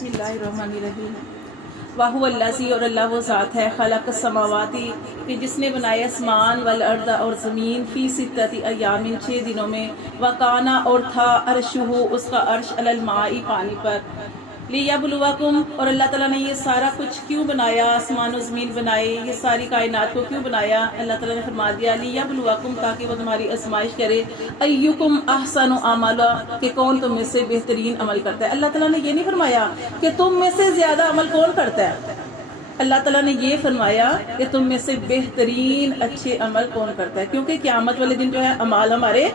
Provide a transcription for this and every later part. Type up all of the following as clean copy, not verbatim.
बिस्मिल्लाहिर्रहमानिर्रहीम। वाहुवल्लाज़ी, और अल्लाह वो ज़ात है, खलक़ समावाती, कि जिसने बनाया आसमान वल अर्द और ज़मीन, फ़ी सित्तति अय्यामिन 6 दिनों में, वकाना और था अर्शुहु उसका अर्श अलल माई पानी पर, लियब्लुवकुम, और अल्लाह ताला ने ये सारा कुछ क्यों बनाया, आसमान और ज़मीन बनाए, ये सारी कायनात को क्यों बनाया। अल्लाह ताला ने फरमा दिया लियब्लुवकुम, ताकि वो तुम्हारी आजमाइश करे, अय्युकुम अहसनु अमला, कि कौन तुम में से बेहतरीन अमल करता है। अल्लाह ताला ने ये नहीं फरमाया कि तुम में से ज्यादा अमल कौन करता है, अल्लाह ताला ने ये फरमाया कि तुम में से बेहतरीन अच्छे अमल कौन करता है, क्योंकि क़यामत वाले दिन जो है अमाल हमारे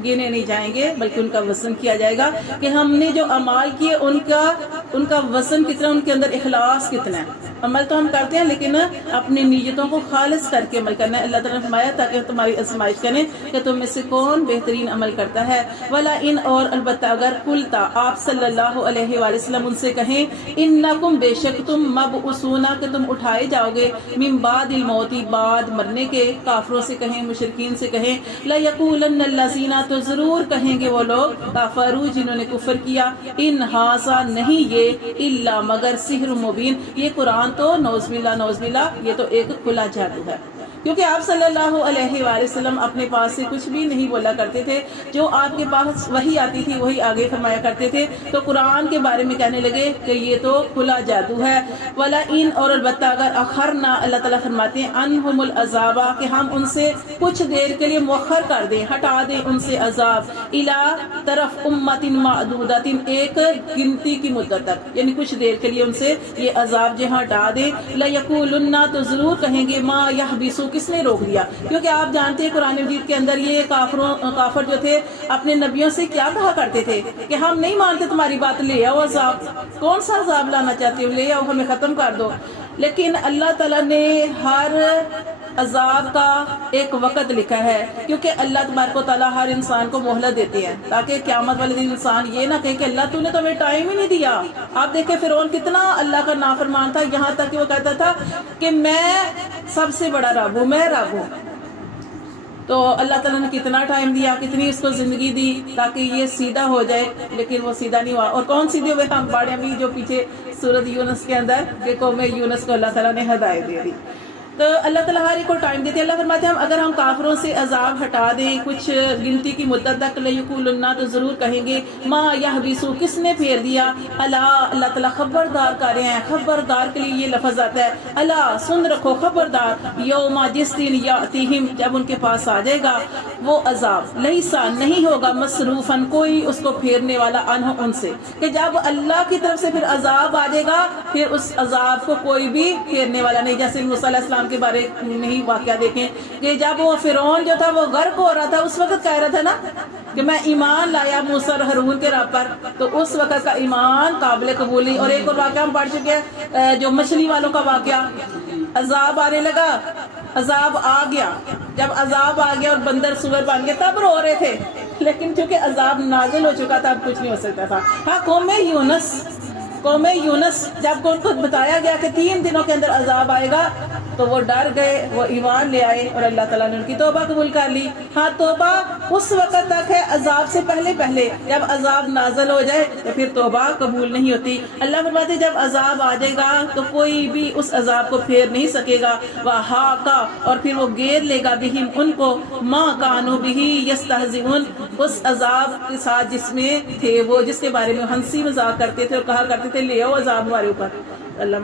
गिने नहीं जाएंगे, बल्कि उनका वज़न किया जाएगा कि हमने जो अमाल किए उनका वज़न कितना, उनके अंदर इखलास कितना है। अमल तो हम करते हैं लेकिन अपनी नीयतों को खालिस करके अमल करना है। अल्लाह ताला ने फरमाया ताकि तुम्हारी आजमाइश करें कि तुम में से कौन बेहतरीन अमल करता है। वला इन, और अलबत्ता अगर कुलता आप सल्लल्लाहु अलैहि वसल्लम उनसे कहें, इन्नकुम बेशक तुम मबउसूना, कि तुम उठाए जाओगे, मिन बादिल मौती, बाद मरने के, काफरों से कहें, मुशरिकीन से कहें, ला यकूलन्नल लज़ीना, तो जरूर कहेंगे वो लोग, काफरू जिन्होंने कुफर किया, इन हासा नहीं ये, इल्ला मगर सिहर मुबीन, ये कुरान तो नौज़बिल्ला ये तो एक खुला जादू है। क्योंकि आप सल्लल्लाहु अलैहि वसल्लम अपने पास से कुछ भी नहीं बोला करते थे, जो आपके पास वही आती थी वही आगे फरमाया करते थे। तो कुरान के बारे में कहने लगे कि ये तो खुला जादू है। वला इन, और अलबत्ता अगर अखरना, अल्लाह ताला फरमाते हैं, अनहुमुल अज़ाबा, कि हम उनसे कुछ देर के लिए मुअख्खर कर दें, हटा दें उनसे अजाब, इला तरफ उम्मतिन मादूदातिन, एक गिनती की मुद्दत तक, यानी कुछ देर के लिए उनसे ये अजाब जो हटा दें। ला यकूलुन्ना, तो जरूर कहेंगे, मा यहबिसु, किसने रोक दिया। क्योंकि आप जानते हैं कुरान मजीद के अंदर ये काफर जो थे अपने नबियों से क्या कहा करते थे कि हम नहीं मानते तुम्हारी बात, ले आओ अजाब, कौन सा अजाब लाना चाहते हो, ले आओ, हमें खत्म कर दो। लेकिन अल्लाह ताला ने हर अजाब का एक वक़्त लिखा है, क्योंकि अल्लाह तबारक व तआला हर इंसान को मोहलत देते हैं, ताकि क़यामत वाले दिन इंसान ये ना कहे कि अल्लाह तूने तो हमें टाइम ही नहीं दिया। आप देखें फिरौन कितना अल्लाह का नाफरमान था, यहाँ तक कि वो कहता था कि मैं सबसे बड़ा रब हूँ, मैं रब हूँ। तो अल्लाह ताला ने कितना टाइम दिया, कितनी इसको जिंदगी दी ताकि ये सीधा हो जाए, लेकिन वो सीधा नहीं हुआ। और कौन सीधे हुए, हम पढ़े अभी जो पीछे सूरत यूनुस के अंदर कि कौम यूनुस को अल्लाह ताला ने हिदायत दे दी। तो अल्लाह ताला हर एक को टाइम देते हैं। अल्लाह फरमाते हैं अगर हम काफरों से अजाब हटा दें कुछ गिनती की मुद्दत तक, लयकुलुन्ना, तो जरूर कहेंगे, मा यहबिसु, किसने फेर दिया, अला, अल्लाह ताला खबरदार कर रहे हैं, खबरदार के लिए ये लफ्ज आता है, अला, सुन रखो, खबरदार, यौमा, जिस दिन, यातिहिम, जब उनके पास आ जाएगा वो अजाब, लैसा, नहीं होगा, मसरूफन, कोई उसको फेरने वाला, अनहु, उनसे, कि जब अल्लाह की तरफ से फिर अजाब आ जाएगा फिर उस अजाब को कोई भी फेरने वाला नहीं। जैसे मूसा अलैहिस्सलाम के बारे में ही वाकया देखें कि जब वो फिरौन जो था वो गर्क हो रहा था, उस वक्त कह रहा था ना कि मैं ईमान लाया मूसा और हारून के रब पर, तो उस वक्त का ईमान काबिल कबूली। और एक और वाकया हम पढ़ चुके हैं, जो मछली वालों का वाकया, अजाब आने लगा, अजाब आ गया, जब अजाब आ गया और बंदर सुअर बन गए तब रो रहे थे, लेकिन चूंकि अजाब नाजिल हो चुका था अब कुछ नहीं हो सकता था। हाँ, कौम यूनुस जब उनको बताया गया कि 3 दिनों के अंदर अजाब आएगा तो वो डर गए, वो ईमान ले आए और अल्लाह ताला ने उनकी तौबा कबूल कर ली। हाँ, तौबा उस वक्त तक है, अजाब से पहले पहले, जब अजाब नाज़िल हो जाए तो फिर तौबा कबूल नहीं होती। अल्लाह फरमाते जब अजाब आ जाएगा तो कोई भी उस अजाब को फेर नहीं सकेगा। वहा का, और फिर वो घेर लेगा बिहिम, उनको, मा कानू बिही यस्तहज़िऊन, उस अजाब के साथ जिसमें थे वो, जिसके बारे में हंसी मजाक करते थे और कहा करते थे ले आओ अजाब हमारे ऊपर। अल्लाह